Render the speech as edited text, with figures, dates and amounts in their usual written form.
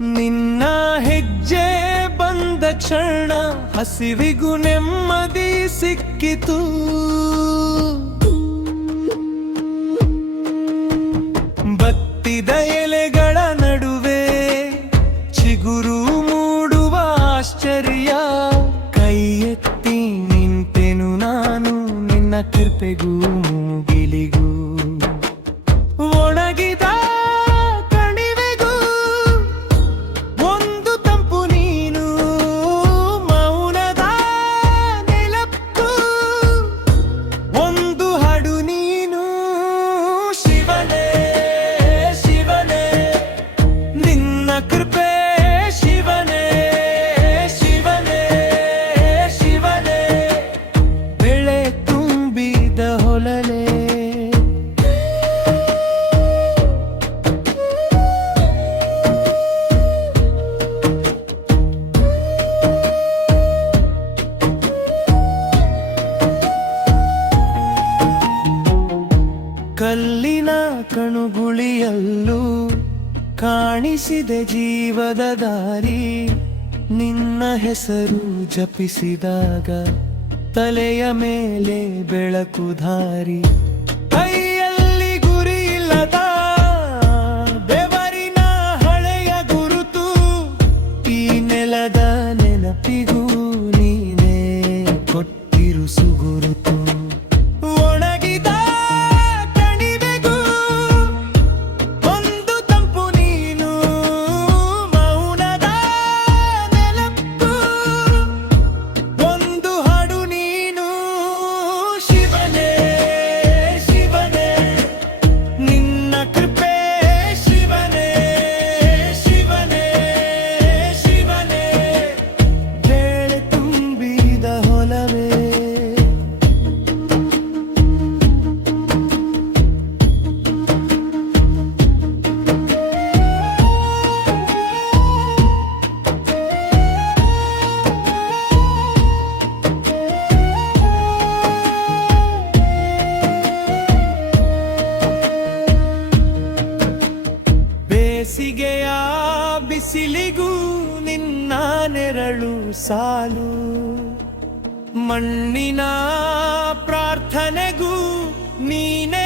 ನಿನ್ನ ಹೆಜ್ಜೆ ಬಂದ ಕ್ಷಣ ಹಸಿವಿಗೂ ನೆಮ್ಮದಿ ಸಿಕ್ಕಿತು. ಬತ್ತಿದ ಎಲೆಗಳ ನಡುವೆ ಚಿಗುರು ಮೂಡುವ ಆಶ್ಚರ್ಯ. ಕೈ ಎತ್ತಿ ನಿಂತೆನು ನಾನು ನಿನ್ನ ಕೃಪೆಗೂ ಮುಗಿಲಿಗೂ. ಒಣಗಿದ ಕಣಿವೆಗೂ ಒಂದು ತಂಪು ನೀನು, ಮೌನದ ನೆಲಕ್ಕೂ ಒಂದು ಹಾಡು ನೀನು. ಶಿವನೇ ಶಿವನೇ ನಿನ್ನ ಕೃಪೆ, ಶಿವನೇ ಶಿವನೇ ಶಿವನೇ ಬೆಳೆ ತುಂಬಿದ ಹೊಲಲೆ. ಕಲ್ಲಿನ ಕಣುಗುಳಿಯಲ್ಲೂ ಕಾಣಿಸಿದೆ ಜೀವದ ದಾರಿ. ನಿನ್ನ ಹೆಸರು ಜಪಿಸಿದಾಗ ತಲೆಯ ಮೇಲೆ ಬೆಳಕು ಧಾರಿ. ಕೈಯಲ್ಲಿ ಗುರಿಯಿಲ್ಲದ ಬೆವರಿನ ಹಳೆಯ ಗುರುತು. ಈ ನೆಲದ ನೆನಪಿಗೂ ನೀನೇ ಕೊಟ್ಟಿರು ಸುಗುರುತು. ಒಣಗಿದ ಕಣಿವೆಗೂ ಒಂದು ತಂಪು ನೀನು, ಮೌನದ ನೆಲಕ್ಕೂ ಒಂದು ಹಾಡು ನೀನು. ಶಿವನೇ ಶಿವನೇ ನಿನ್ನ ಕೃಪೆ, ಶಿವನೇ ಶಿವನೇ ಶಿವನೇ ಬೆಳೆ ತುಂಬಿದ ಹೊಲವೇ. ಬೇಸಿಗೆಯ ಬಿಸಿಲಿಗೂ ನಿನ್ನ ನೆರಳು ಸಾಲು. ಮಣ್ಣಿನ ಪ್ರಾರ್ಥನೆಗೂ ನೀನೆ